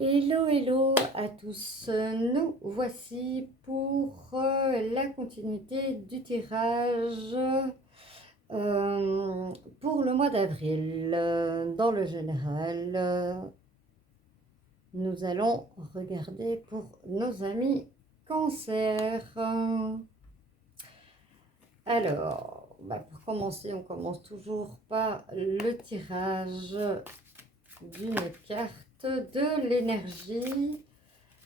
Hello, hello à tous. Nous voici pour la continuité du tirage pour le mois d'avril. Dans le général, nous allons regarder pour nos amis cancer. Alors, pour commencer, on commence toujours par le tirage d'une carte de l'énergie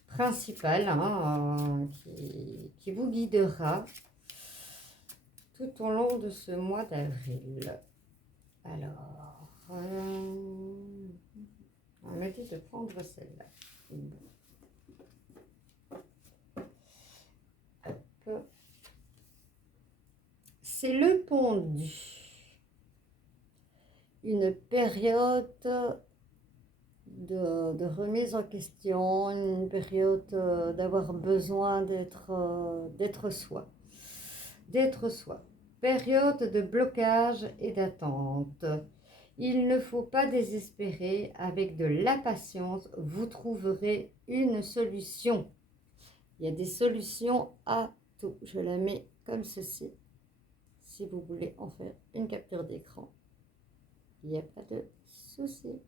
principale qui vous guidera tout au long de ce mois d'avril. Alors, on m'a dit de prendre celle-là. C'est le pendu. Une période de remise en question, une période d'avoir besoin d'être soi. Période de blocage et d'attente. Il ne faut pas désespérer, avec de la patience, vous trouverez une solution. Il y a des solutions à tout. Je la mets comme ceci, si vous voulez en faire une capture d'écran. Il n'y a pas de souci.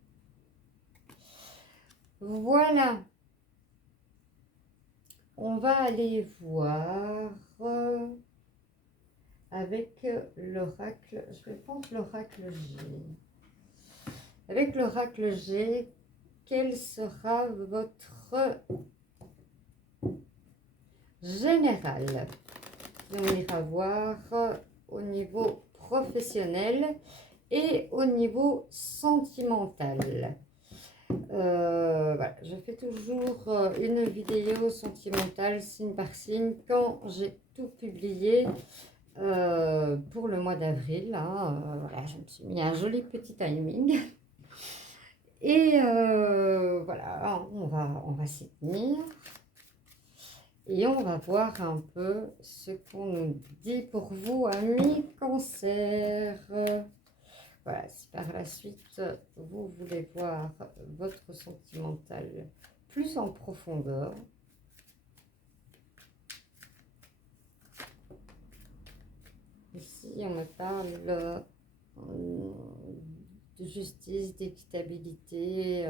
Voilà. On va aller voir avec l'oracle. Je vais prendre l'oracle G. Avec l'oracle G, quel sera votre général? On ira voir au niveau professionnel et au niveau sentimental. Voilà, je fais toujours une vidéo sentimentale signe par signe quand j'ai tout publié pour le mois d'avril. Voilà, je me suis mis un joli petit timing. Et voilà, on va s'y tenir. Et on va voir un peu ce qu'on nous dit pour vous, amis cancer. Voilà, si par la suite vous voulez voir votre sentimental plus en profondeur, ici on me parle de justice, d'équitabilité,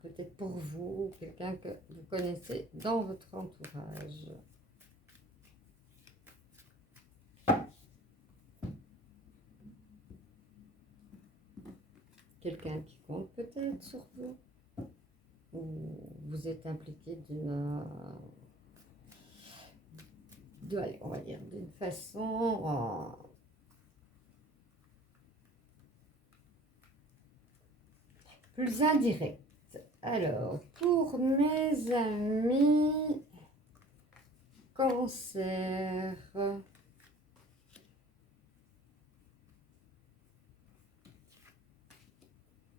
peut-être pour vous, quelqu'un que vous connaissez dans votre entourage. Quelqu'un qui compte peut-être sur vous, ou vous êtes impliqué allez, on va dire d'une façon plus indirecte. Alors, pour mes amis cancer,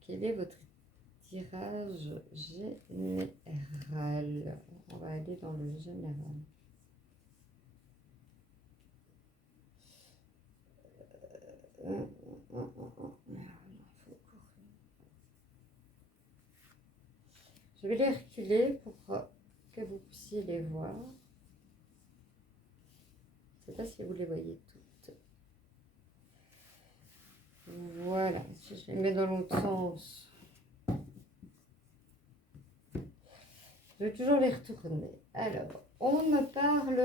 quel est votre tirage général? On va aller dans le général. Je vais les reculer pour que vous puissiez les voir. Je ne sais pas si vous les voyez toutes. Voilà, si je les mets dans l'autre sens, je vais toujours les retourner. Alors, on me parle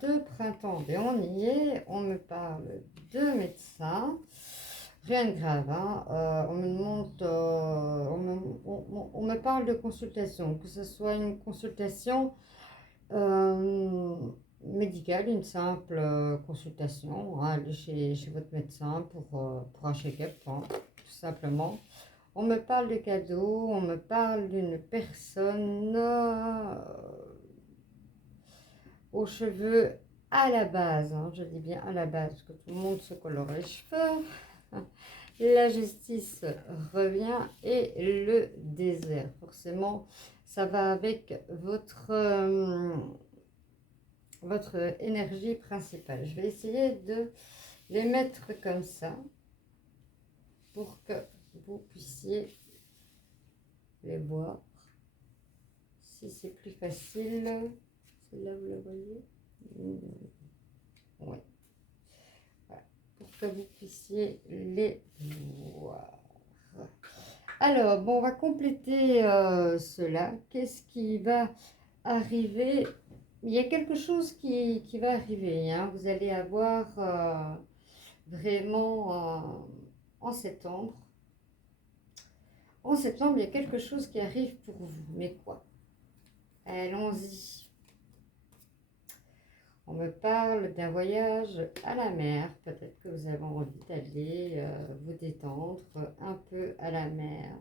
de printemps, et on y est. On me parle de médecin. Rien de grave, on me demande, on me parle de consultation, que ce soit une consultation médicale, une simple consultation, aller chez votre médecin pour un check-up, tout simplement. On me parle de cadeaux, on me parle d'une personne aux cheveux à la base, je dis bien à la base, parce que tout le monde se colore les cheveux. La justice revient et le désert. Forcément, ça va avec votre énergie principale. Je vais essayer de les mettre comme ça pour que vous puissiez les voir. si c'est plus facile. Celle-là, vous la voyez? Oui. Voilà. Pour que vous puissiez les voir. Alors, bon, on va compléter cela. Qu'est-ce qui va arriver? Il y a quelque chose qui va arriver. Hein. Vous allez avoir vraiment en septembre. En septembre, il y a quelque chose qui arrive pour vous. Mais quoi? Allons-y. On me parle d'un voyage à la mer. Peut-être que vous avez envie d'aller vous détendre un peu à la mer.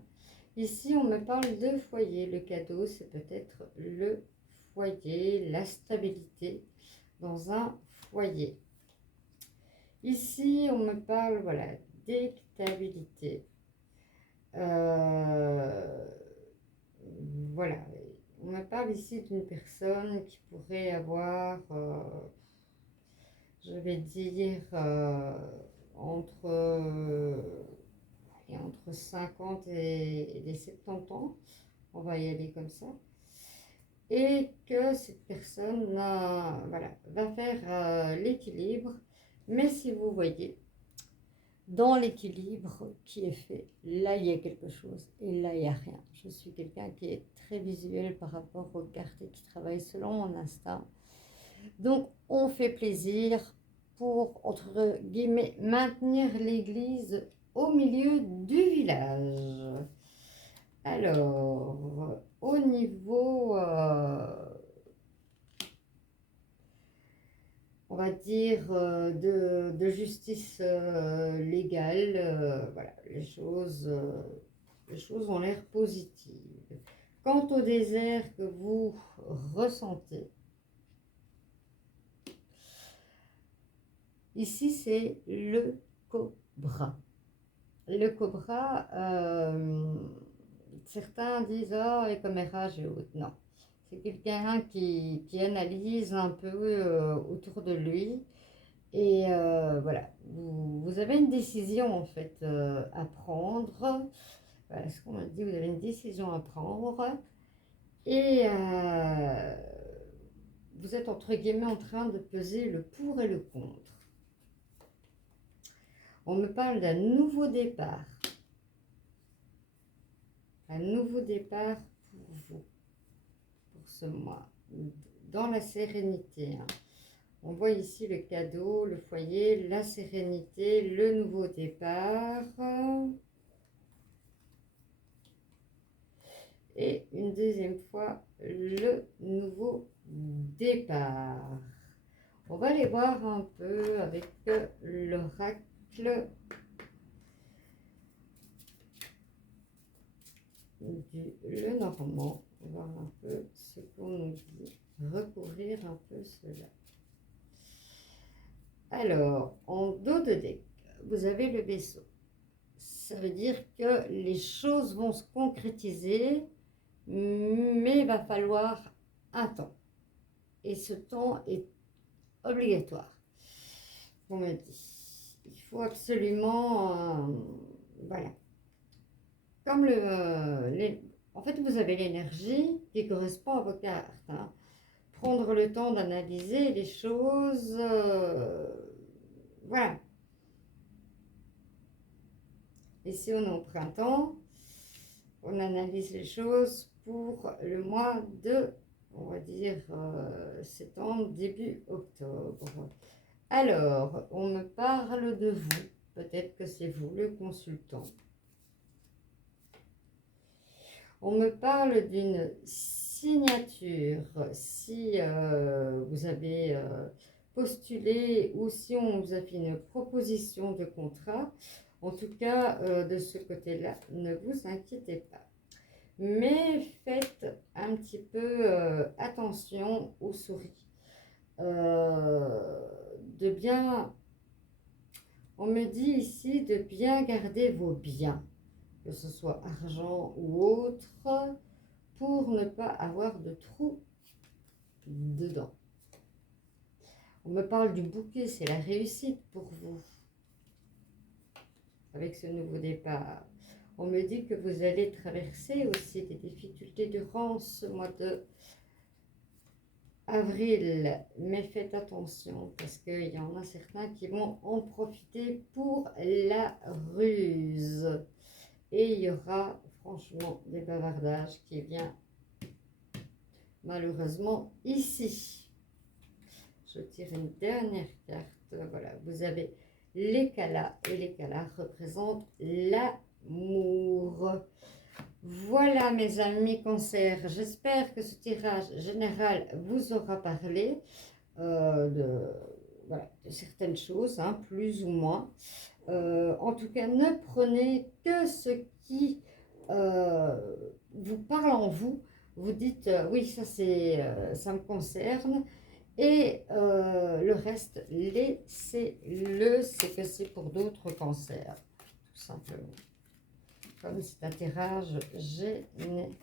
Ici, on me parle de foyer. Le cadeau, c'est peut-être le foyer, la stabilité dans un foyer. Ici, on me parle, voilà, d'équitabilité. Voilà, on me parle ici d'une personne qui pourrait avoir, je vais dire, entre 50 et les 70 ans. On va y aller comme ça. Et que cette personne voilà, va faire l'équilibre. Mais si vous voyez, dans l'équilibre qui est fait, là il y a quelque chose et là il n'y a rien. Je suis quelqu'un qui est très visuel par rapport aux cartes et qui travaille selon mon instinct. Donc on fait plaisir pour, entre guillemets, maintenir l'église au milieu du village. Alors, au niveau, on va dire, de justice légale, voilà, les choses ont l'air positives. Quant au désert que vous ressentez, ici c'est le cobra. Le cobra, certains disent oh, les commérages et autres. Non, c'est quelqu'un qui analyse un peu autour de lui. Et voilà, vous avez une décision en fait à prendre. Voilà ce qu'on m'a dit, vous avez une décision à prendre. Et vous êtes entre guillemets en train de peser le pour et le contre. On me parle d'un nouveau départ. Un nouveau départ pour vous, pour ce mois, dans la sérénité. Hein. On voit ici le cadeau, le foyer, la sérénité, le nouveau départ. Et une deuxième fois, le nouveau départ. On va aller voir un peu avec l'oracle. Le normand, on va voir un peu ce qu'on nous dit, recouvrir un peu cela. Alors, en dos de deck, vous avez le vaisseau. Ça veut dire que les choses vont se concrétiser, mais il va falloir un temps. Et ce temps est obligatoire. On me dit, il faut absolument, voilà. Comme en fait, vous avez l'énergie qui correspond à vos cartes. Hein. Prendre le temps d'analyser les choses, voilà. Ici, on est au printemps. On analyse les choses pour le mois de, on va dire, septembre, début octobre. Alors, on me parle de vous. Peut-être que c'est vous, le consultant. On me parle d'une signature. Si vous avez postulé ou si on vous a fait une proposition de contrat, en tout cas, de ce côté-là, ne vous inquiétez pas. Mais faites un petit peu attention aux souris. De bien, on me dit ici de bien garder vos biens, que ce soit argent ou autre, pour ne pas avoir de trous dedans. On me parle du bouquet, c'est la réussite pour vous, avec ce nouveau départ. On me dit que vous allez traverser aussi des difficultés durant ce mois de avril, mais faites attention parce qu'il y en a certains qui vont en profiter pour la ruse. Et il y aura franchement des bavardages qui viennent malheureusement ici. Je tire une dernière carte. Voilà, vous avez les Kalas et les Kalas représentent l'amour. Voilà mes amis Cancer, j'espère que ce tirage général vous aura parlé voilà, de certaines choses, hein, plus ou moins. En tout cas, ne prenez que ce qui vous parle en vous. Vous dites oui, ça ça me concerne. Et le reste, laissez-le, c'est que c'est pour d'autres cancers, tout simplement. Comme c'est un tirage général.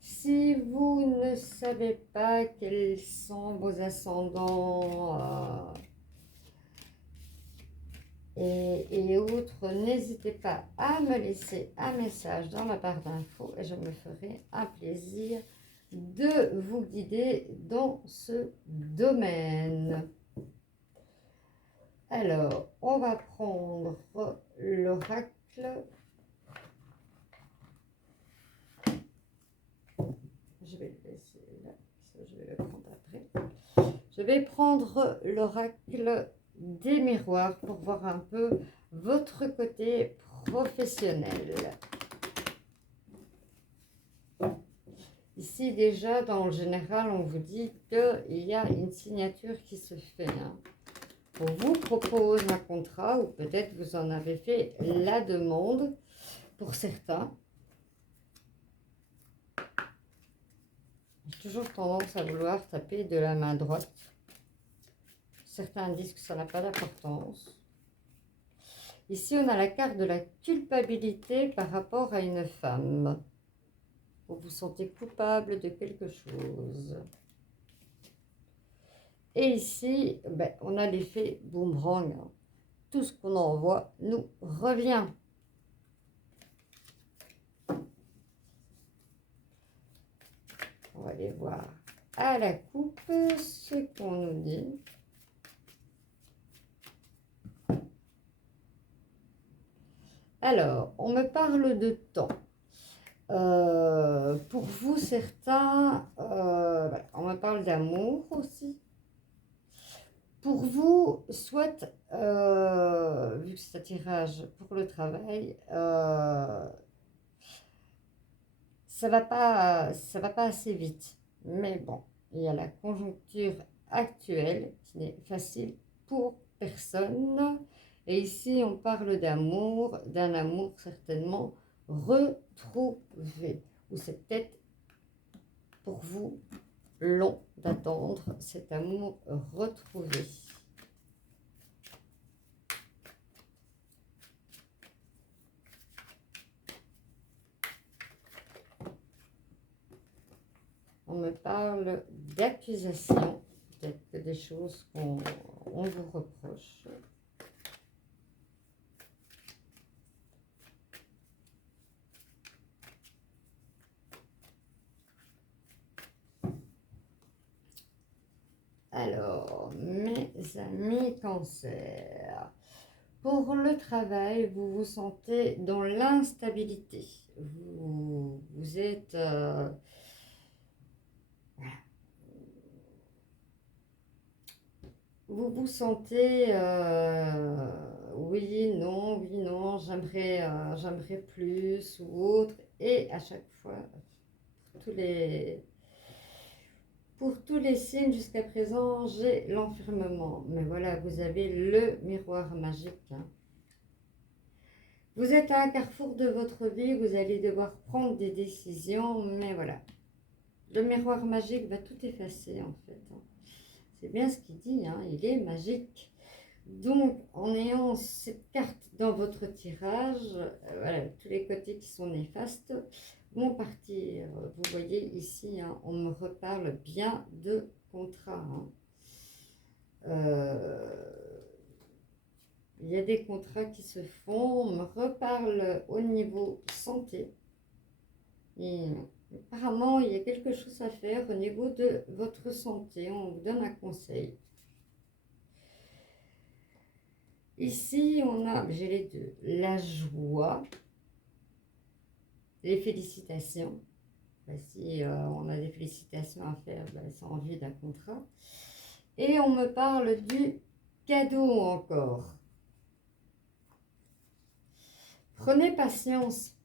Si vous ne savez pas quels sont vos ascendants et autres, n'hésitez pas à me laisser un message dans la barre d'infos et je me ferai un plaisir de vous guider dans ce domaine. Alors, on va prendre l'oracle. Je vais le laisser là, je vais le prendre après. Je vais prendre l'oracle des miroirs pour voir un peu votre côté professionnel. Ici déjà, dans le général, on vous dit qu'il y a une signature qui se fait. Hein. On vous propose un contrat ou peut-être vous en avez fait la demande pour certains. J'ai toujours tendance à vouloir taper de la main droite. Certains disent que ça n'a pas d'importance. Ici, on a la carte de la culpabilité par rapport à une femme. Vous vous sentez coupable de quelque chose. Et ici, ben, on a l'effet boomerang. Tout ce qu'on envoie nous revient. On va aller voir à la coupe ce qu'on nous dit. Alors, on me parle de temps. Pour vous, certains, voilà, on me parle d'amour aussi. Pour vous, soit, vu que c'est un tirage pour le travail, ça va pas assez vite. Mais bon, il y a la conjoncture actuelle qui n'est facile pour personne. Et ici, on parle d'amour, d'un amour certainement retrouvé. Ou c'est peut-être pour vous long d'attendre cet amour retrouvé. On me parle d'accusation, peut-être que des choses qu'on vous reproche. Alors, mes amis Cancer, pour le travail, vous vous sentez dans l'instabilité. Vous êtes... vous vous sentez... oui, non, j'aimerais plus ou autre. Et à chaque fois, pour tous les signes jusqu'à présent, j'ai l'enfermement. Mais voilà, vous avez le miroir magique. Hein. Vous êtes à un carrefour de votre vie, vous allez devoir prendre des décisions, mais voilà. Le miroir magique va tout effacer en fait. Hein. C'est bien ce qu'il dit, hein, il est magique. Donc, en ayant cette carte dans votre tirage, voilà, tous les côtés qui sont néfastes vont partir. Vous voyez ici, hein, on me reparle bien de contrat. Hein. Il y a des contrats qui se font. On me reparle au niveau santé. Et apparemment, il y a quelque chose à faire au niveau de votre santé. On vous donne un conseil. Ici, on a, j'ai les deux, la joie, les félicitations. Ben, si on a des félicitations à faire, ben, c'est en vue d'un contrat. Et on me parle du cadeau encore. Prenez patience.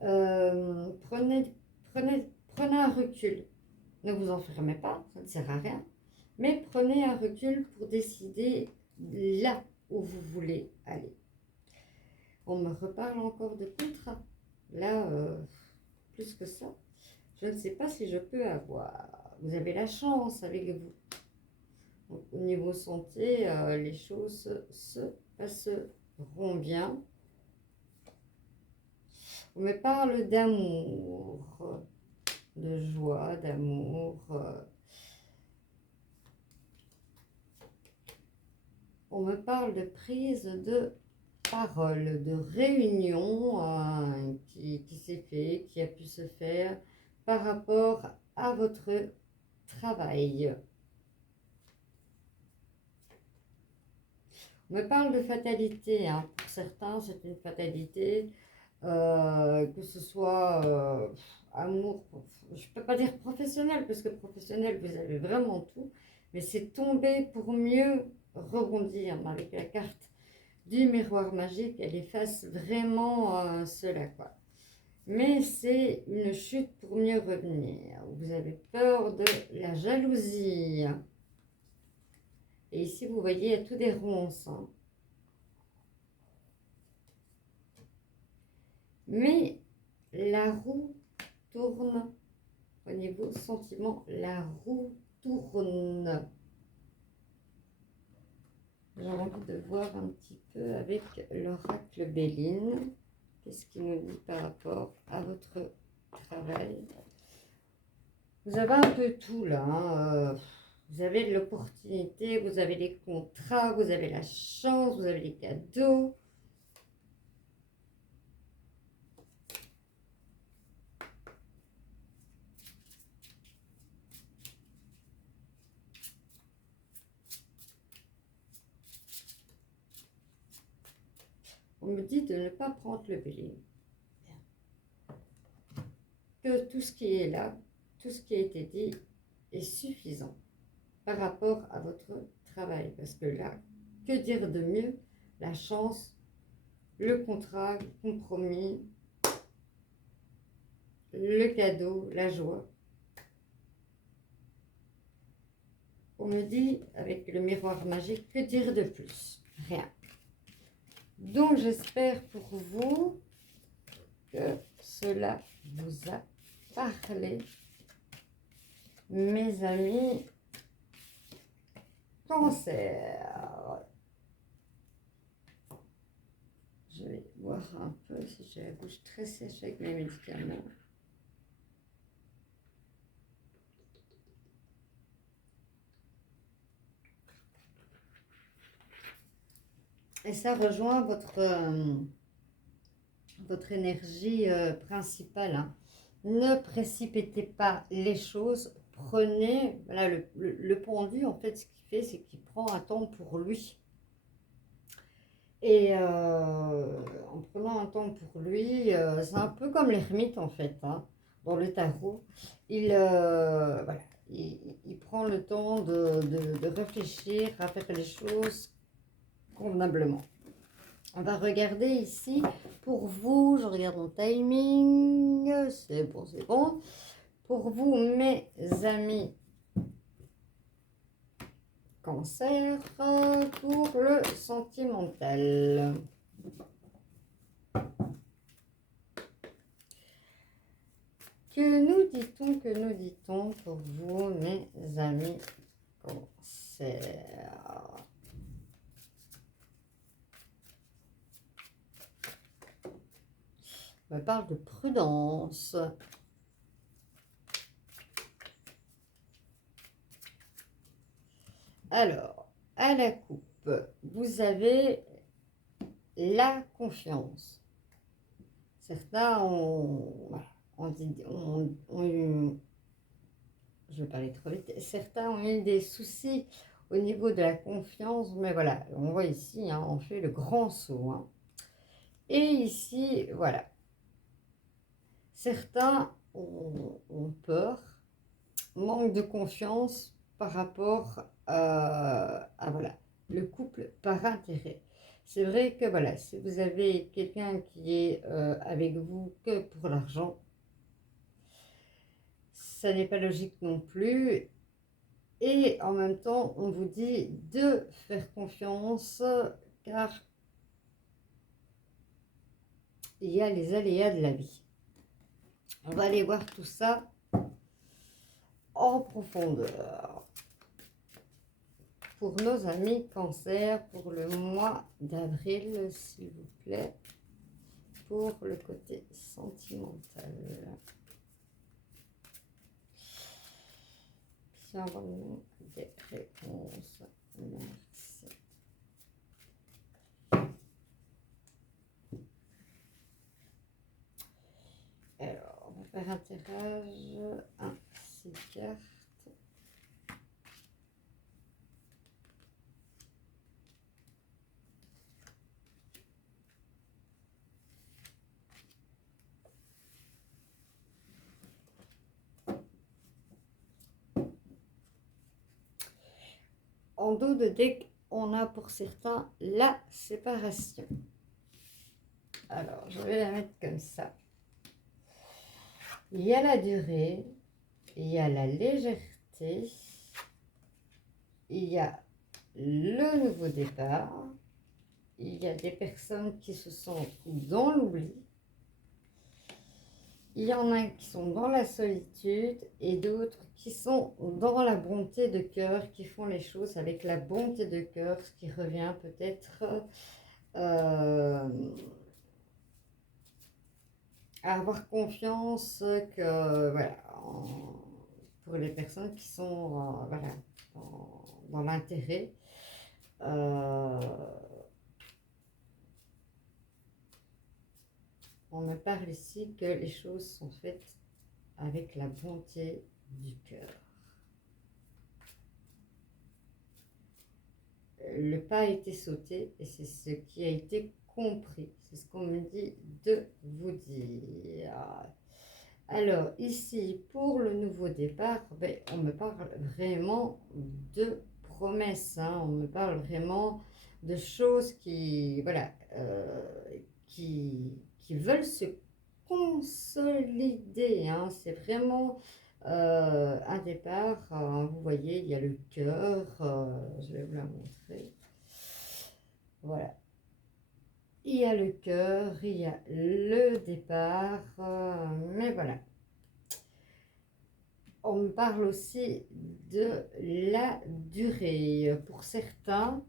Prenez un recul. Ne vous enfermez pas, ça ne sert à rien. Mais prenez un recul pour décider là où vous voulez aller. On me reparle encore de contrat. Là, plus que ça, je ne sais pas si je peux avoir. Vous avez la chance avec vous. Donc, au niveau santé, les choses se passeront bien. On me parle d'amour, de joie, d'amour. On me parle de prise de parole, de réunion qui s'est fait, qui a pu se faire par rapport à votre travail. On me parle de fatalité, hein. Pour certains c'est une fatalité, que ce soit amour, je ne peux pas dire professionnel, parce que professionnel vous avez vraiment tout, mais c'est tomber pour mieux rebondir avec la carte du miroir magique, elle efface vraiment cela, quoi. Mais c'est une chute pour mieux revenir. Vous avez peur de la jalousie. Et ici, vous voyez, il y a tout des ronces. Hein. Mais la roue tourne au niveau sentiment. La roue tourne. J'ai envie de voir un petit peu avec l'oracle Béline. Qu'est-ce qu'il nous dit par rapport à votre travail? Vous avez un peu tout là. Hein. Vous avez l'opportunité, vous avez les contrats, vous avez la chance, vous avez les cadeaux. On me dit de ne pas prendre le Béline. Que tout ce qui est là, tout ce qui a été dit est suffisant par rapport à votre travail. Parce que là, que dire de mieux? La chance, le contrat, le compromis, le cadeau, la joie. On me dit, avec le miroir magique, que dire de plus? Rien. Donc, j'espère pour vous que cela vous a parlé, mes amis Cancer. Je vais voir un peu si j'ai la bouche très sèche avec mes médicaments. Et ça rejoint votre énergie principale. Hein. Ne précipitez pas les choses. Prenez, voilà, le pendu, en fait, ce qu'il fait, c'est qu'il prend un temps pour lui. Et en prenant un temps pour lui, c'est un peu comme l'ermite, en fait, hein, dans le tarot. Voilà, il prend le temps de réfléchir à faire les choses convenablement. On va regarder ici pour vous, je regarde mon timing, c'est bon, c'est bon. Pour vous, mes amis Cancer, pour le sentimental. Que nous dit-on pour vous, mes amis Cancer? On me parle de prudence. Alors, à la coupe, coupe, vous avez la confiance. Certains je vais parler trop vite. Certains ont eu des soucis au niveau de la confiance, mais voilà, on voit ici, hein, on fait le grand saut. Hein. Et ici, voilà. Certains ont peur, manque de confiance par rapport à voilà, le couple par intérêt. C'est vrai que voilà, si vous avez quelqu'un qui est avec vous que pour l'argent, ça n'est pas logique non plus. Et en même temps, on vous dit de faire confiance car il y a les aléas de la vie. On va aller voir tout ça en profondeur. Pour nos amis Cancer, pour le mois d'avril, s'il vous plaît, pour le côté sentimental. Puis avons-nous des réponses? Merci. Alors, on va faire un tirage. 6 cartes. En dos de deck, on a pour certains la séparation. Alors, je vais la mettre comme ça. Il y a la durée, il y a la légèreté, il y a le nouveau départ, il y a des personnes qui se sont dans l'oubli, il y en a qui sont dans la solitude et d'autres qui sont dans la bonté de cœur, qui font les choses avec la bonté de cœur, ce qui revient peut-être à avoir confiance que, voilà, pour les personnes qui sont voilà, dans l'intérêt. On me parle ici que les choses sont faites avec la bonté du cœur. Le pas a été sauté et c'est ce qui a été compris. C'est ce qu'on me dit de vous dire. Alors ici, pour le nouveau départ, ben, on me parle vraiment de promesses. Hein. On me parle vraiment de choses qui, voilà, qui veulent se consolider. Hein. C'est vraiment un départ. Vous voyez, il y a le cœur. Je vais vous la montrer. Voilà. Il y a le cœur, il y a le départ. Mais voilà. On me parle aussi de la durée. Pour certains,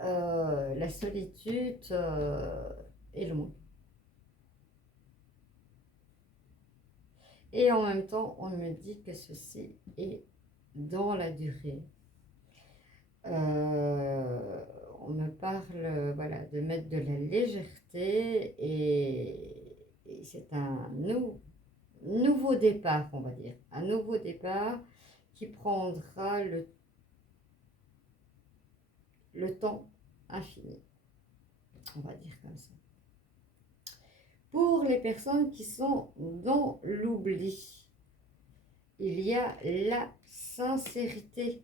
la solitude est longue. Et en même temps, on me dit que ceci est dans la durée. On me parle voilà, de mettre de la légèreté et c'est un nouveau départ, on va dire. Un nouveau départ qui prendra le temps infini. On va dire comme ça. Pour les personnes qui sont dans l'oubli, il y a la sincérité.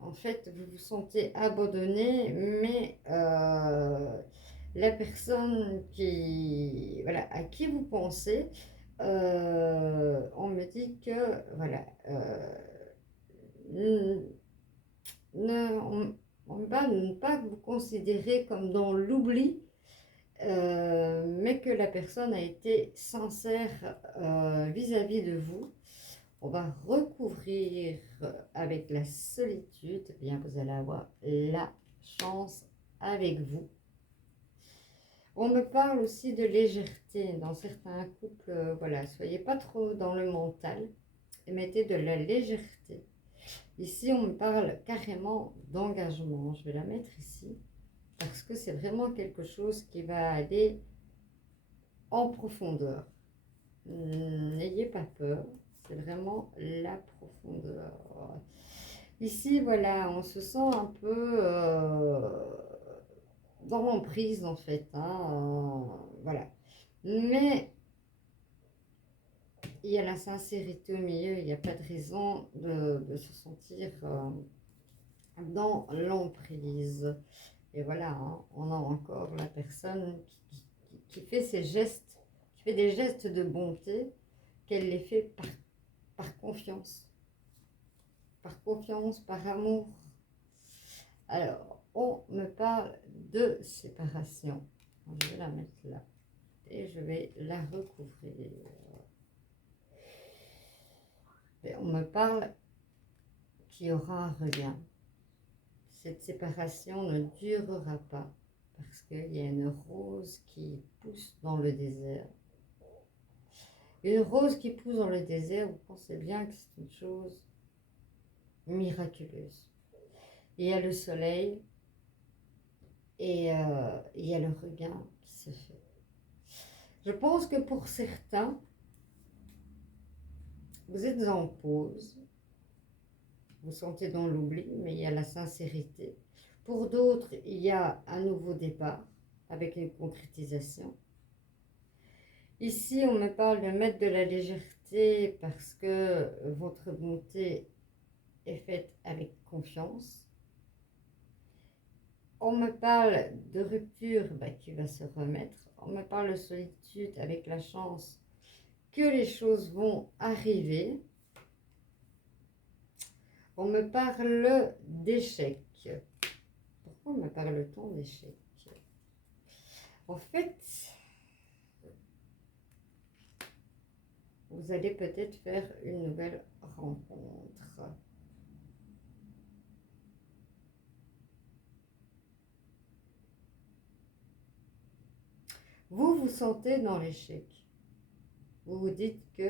En fait, vous vous sentez abandonné, mais la personne voilà, à qui vous pensez, on me dit que, voilà, on ne va pas vous considérer comme dans l'oubli, mais que la personne a été sincère vis-à-vis de vous. On va recouvrir avec la solitude. Eh bien, vous allez avoir la chance avec vous. On me parle aussi de légèreté dans certains couples. Voilà, soyez pas trop dans le mental et mettez de la légèreté. Ici, on me parle carrément d'engagement. Je vais la mettre ici parce que c'est vraiment quelque chose qui va aller en profondeur. N'ayez pas peur, c'est vraiment la profondeur. Ici, voilà, on se sent un peu dans l'emprise en fait, hein, voilà. Mais il y a la sincérité au milieu, il n'y a pas de raison de se sentir dans l'emprise. Et voilà, hein, on a encore la personne qui fait ses gestes, qui fait des gestes de bonté, qu'elle les fait par confiance. Par confiance, par amour. Alors, on me parle de séparation. Je vais la mettre là. Et je vais la recouvrir. Et on me parle qu'il y aura un regain. Cette séparation ne durera pas parce qu'il y a une rose qui pousse dans le désert. Une rose qui pousse dans le désert, vous pensez bien que c'est une chose miraculeuse. Il y a le soleil et il y a le regain qui se fait. Je pense que pour certains, vous êtes en pause, vous sentez dans l'oubli, mais il y a la sincérité. Pour d'autres, il y a un nouveau départ avec une concrétisation. Ici, on me parle de mettre de la légèreté parce que votre bonté est faite avec confiance. On me parle de rupture qui va se remettre. On me parle de solitude avec la chance que les choses vont arriver. On me parle d'échec. Pourquoi on me parle tant d'échec? En fait, vous allez peut-être faire une nouvelle rencontre. Vous vous sentez dans l'échec. Vous vous dites que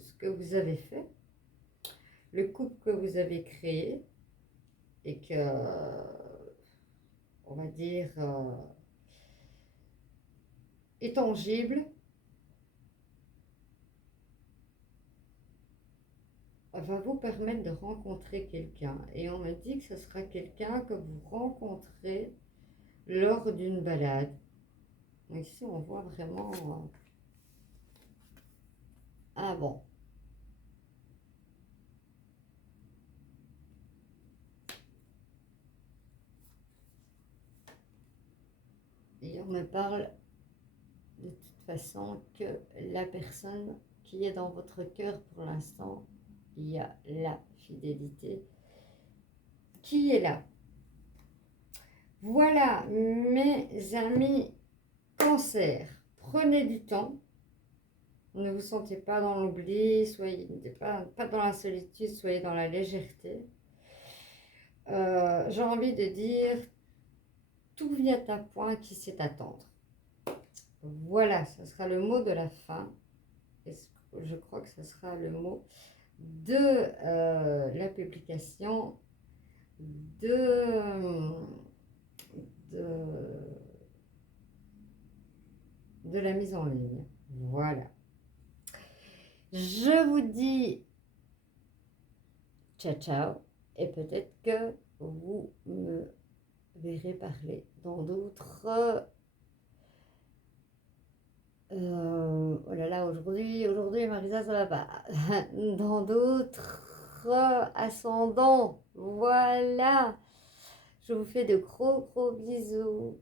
ce que vous avez fait, le couple que vous avez créé, et que, on va dire, est tangible, va vous permettre de rencontrer quelqu'un. Et on me dit que ce sera quelqu'un que vous rencontrez lors d'une balade. Ici, on voit vraiment... Ah bon. Et on me parle de toute façon que la personne qui est dans votre cœur pour l'instant, il y a la fidélité qui est là. Voilà, mes amis Cancer, prenez du temps. Ne vous sentez pas dans l'oubli, soyez pas dans la solitude, soyez dans la légèreté. J'ai envie de dire, tout vient à point qui sait attendre. Voilà, ce sera le mot de la fin. Et je crois que ce sera le mot de la publication de la mise en ligne. Voilà. Je vous dis ciao ciao et peut-être que vous me verrez parler dans d'autres... oh là là, aujourd'hui Marisa, ça va pas. Dans d'autres ascendants. Voilà. Je vous fais de gros bisous.